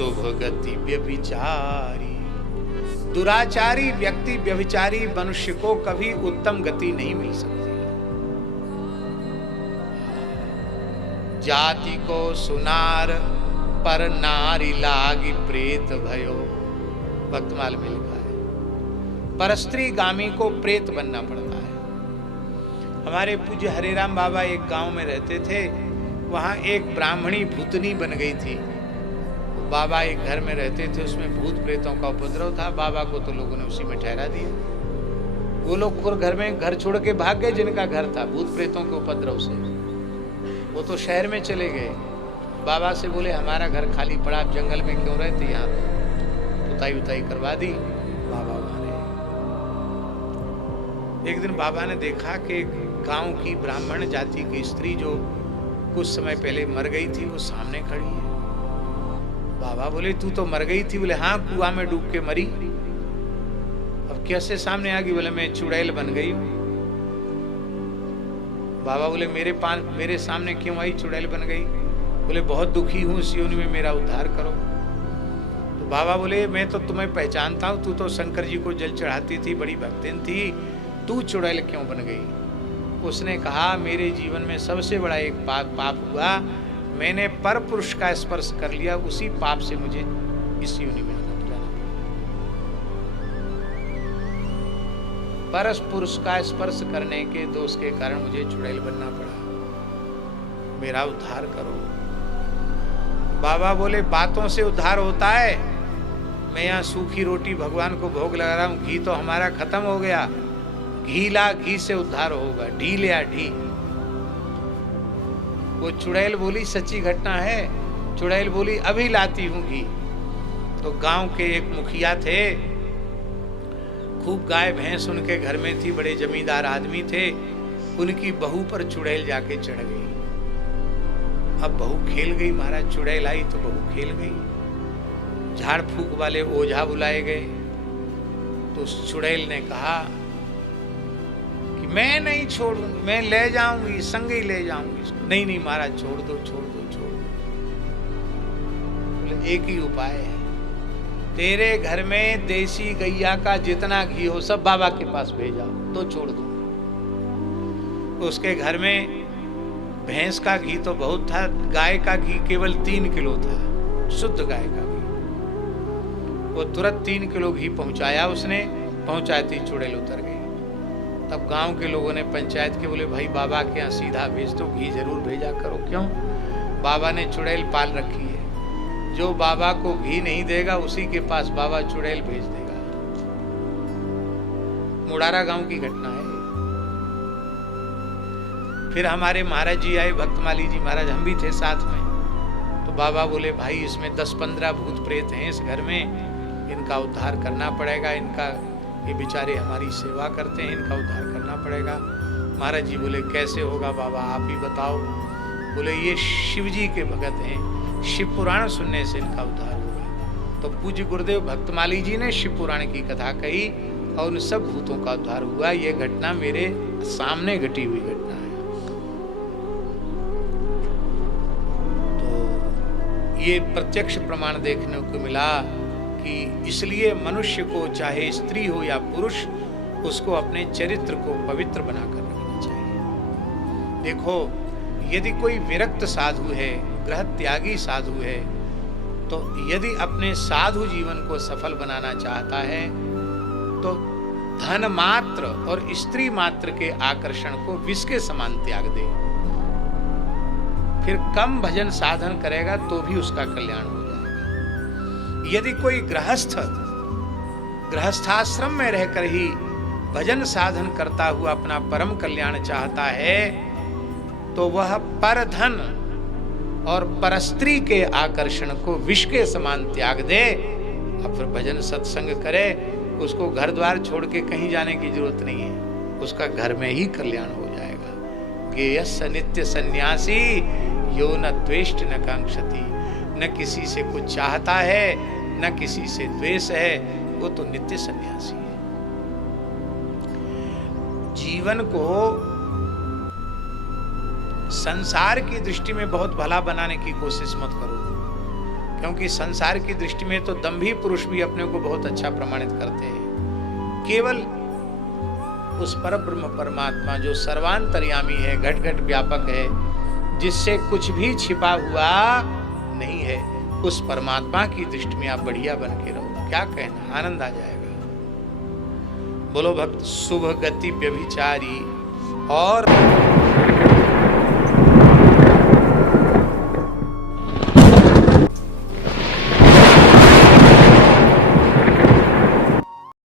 शुभ गति व्यभिचारी। दुराचारी व्यक्ति, व्यभिचारी मनुष्य को कभी उत्तम गति नहीं मिल सकती। जाति को सुनार पर नारी लागी प्रेत भयो। भक्तमाल में लिखा है परस्त्री गामी को प्रेत बनना पड़ता है। हमारे पूज्य हरिराम बाबा एक गांव में रहते थे, वहां एक ब्राह्मणी भूतनी बन गई थी। बाबा एक घर में रहते थे, उसमें भूत प्रेतों का उपद्रव था। बाबा को तो लोगों ने उसी में ठहरा दिया। वो लोग घर में घर छोड़ के भाग गए जिनका घर था भूत प्रेतों के उपद्रव से। वो तो शहर में चले गए। बाबा से बोले हमारा घर खाली पड़ा, आप जंगल में क्यों रहते, यहाँ पुताई उताई करवा दी। बाबा माने। एक दिन बाबा ने देखा कि गांव की ब्राह्मण जाति की स्त्री जो कुछ समय पहले मर गई थी वो सामने खड़ी है। बाबा बोले तू तो मर गई थी। बोले हाँ, कुआं में डूब के मरी। अब कैसे सामने आ गई? बोले मैं चुड़ैल बन गई हूं। बाबा बोले मेरे सामने क्यों आई, चुड़ैल बन गई? बोले बहुत दुखी हूं, इस योनि में मेरा उद्धार करो। तो बाबा बोले मैं तो तुम्हें पहचानता हूं, तू तो शंकर जी को जल चढ़ाती थी, बड़ी भक्तिन थी, तू चुड़ैल क्यों बन गई? उसने कहा मेरे जीवन में सबसे बड़ा एक पाप हुआ, मैंने पर पुरुष का स्पर्श कर लिया, उसी पाप से मुझे इस योनि में जाना पड़ा। पर पुरुष का स्पर्श करने के दोष के कारण मुझे चुड़ैल बनना पड़ा, मेरा उद्धार करो। बाबा बोले बातों से उद्धार होता है? मैं यहाँ सूखी रोटी भगवान को भोग लगा रहा हूँ, घी तो हमारा खत्म हो गया, घी ला, घी से उद्धार होगा, ढी ले आ ढी। वो चुड़ैल बोली सच्ची घटना है। चुड़ैल बोली अभी लाती हूं घी। तो गांव के एक मुखिया थे, खूब गाय भैंस उनके घर में थी, बड़े जमींदार आदमी थे। उनकी बहू पर चुड़ैल जाके चढ़ गई। अब बहू खेल गई, महाराज चुड़ैल आई तो बहू खेल गई। झाड़ फूक वाले ओझा बुलाए गए तो उस चुड़ैल ने कहा कि मैं नहीं छोड़ूंगी, मैं ले जाऊंगी, संग ही ले जाऊंगी इसको। नहीं नहीं महाराज छोड़ दो छोड़ दो छोड़ दो। बोले एक ही उपाय है, तेरे घर में देसी गैया का जितना घी हो सब बाबा के पास भेजा तो छोड़ दो। उसके घर में भैंस का घी तो बहुत था, गाय का घी केवल 3 किलो था, शुद्ध गाय का घी। वो तुरंत 3 किलो घी पहुंचाया उसने, पहुंचाती चुड़ैल उतर गई। तब गांव के लोगों ने पंचायत के बोले भाई बाबा के यहाँ सीधा भेज दो, घी जरूर भेजा करो। क्यों? बाबा ने चुड़ैल पाल रखी है, जो बाबा को घी नहीं देगा उसी के पास बाबा चुड़ैल भेज देगा। मुड़ारा गांव की घटना है। फिर हमारे महाराज जी आए, भक्तमाली जी महाराज, हम भी थे साथ में। तो बाबा बोले भाई इसमें 10-15 भूत प्रेत हैं इस घर में, इनका उद्धार करना पड़ेगा, इनका ये बेचारे हमारी सेवा करते हैं, इनका उद्धार करना पड़ेगा। महाराज जी बोले कैसे होगा बाबा, आप ही बताओ। बोले ये शिव जी के भगत हैं, शिव पुराण सुनने से इनका उद्धार होगा। तो पूज्य गुरुदेव भक्तमाली जी ने शिव पुराण की कथा कही और उन सब भूतों का उद्धार हुआ। ये घटना मेरे सामने घटी हुई घटना है। तो ये प्रत्यक्ष प्रमाण देखने को मिला कि इसलिए मनुष्य को चाहे स्त्री हो या पुरुष, उसको अपने चरित्र को पवित्र बनाकर रखना चाहिए। देखो यदि कोई विरक्त साधु है, ग्रह त्यागी साधु है, तो यदि अपने साधु जीवन को सफल बनाना चाहता है तो धन मात्र और स्त्री मात्र के आकर्षण को विष के समान त्याग दे। फिर कम भजन साधन करेगा तो भी उसका कल्याण हो जाएगा। यदि कोई गृहस्थाश्रम में रहकर ही भजन साधन करता हुआ अपना परम कल्याण चाहता है तो वह पर धन और परस्त्री के आकर्षण को विष के समान त्याग दे और फिर भजन सत्संग करे। उसको घर द्वार छोड़ के कहीं जाने की जरूरत नहीं है, उसका घर में ही कल्याण हो जाएगा। गेयस्य नित्य सन्यासी यो न द्वेष्ट न कांक्षति। न किसी से कुछ चाहता है न किसी से द्वेष है, वो तो नित्य सन्यासी है। जीवन को संसार की दृष्टि में बहुत भला बनाने की कोशिश मत करो क्योंकि संसार की दृष्टि में तो दंभी पुरुष भी अपने को बहुत अच्छा प्रमाणित करते हैं। केवल उस परब्रह्म परमात्मा जो सर्वांतर्यामी है, घट घट व्यापक है, जिससे कुछ भी छिपा हुआ नहीं है, उस परमात्मा की दृष्टि में आप बढ़िया बन के रहो। क्या कहना, आनंद आ जाएगा। बोलो भक्त शुभ गति व्यभिचारी और